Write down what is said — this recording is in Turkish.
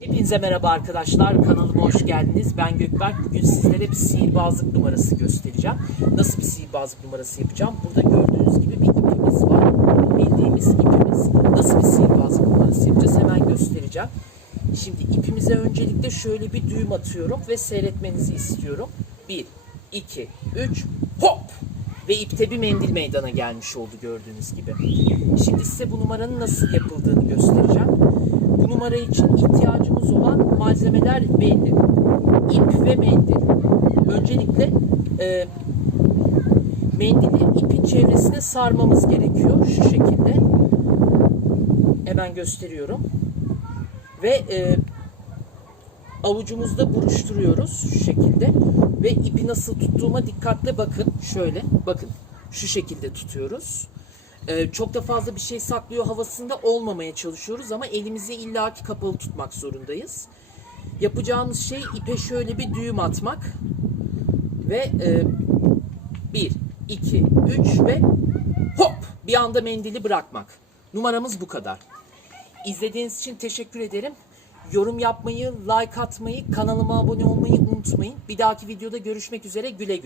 Hepinize merhaba arkadaşlar. Kanalıma hoş geldiniz. Ben Gökberk. Bugün sizlere bir sihirbazlık numarası göstereceğim. Nasıl bir sihirbazlık numarası yapacağım? Burada gördüğünüz gibi bir ipimiz var. Bildiğimiz ipimiz. Nasıl bir sihirbazlık numarası yapacağız? Hemen göstereceğim. Şimdi ipimize öncelikle şöyle bir düğüm atıyorum ve seyretmenizi istiyorum. 1, 2, 3, hop! Ve ipte bir mendil meydana gelmiş oldu gördüğünüz gibi. Şimdi size bu numaranın nasıl yapıldığını göstereceğim. Numara için ihtiyacımız olan malzemeler belli. İp ve mendil. Öncelikle e, mendili ipin çevresine sarmamız gerekiyor şu şekilde. Hemen gösteriyorum. Ve e, avucumuzda buruşturuyoruz şu şekilde. Ve ipi nasıl tuttuğuma dikkatle bakın. Şöyle bakın şu şekilde tutuyoruz. Ee, çok da fazla bir şey saklıyor havasında olmamaya çalışıyoruz ama elimizi illaki kapalı tutmak zorundayız. Yapacağımız şey ipe şöyle bir düğüm atmak ve e, 1, 2, 3 ve hop bir anda mendili bırakmak. Numaramız bu kadar. İzlediğiniz için teşekkür ederim. Yorum yapmayı, like atmayı, kanalıma abone olmayı unutmayın. Bir dahaki videoda görüşmek üzere güle güle.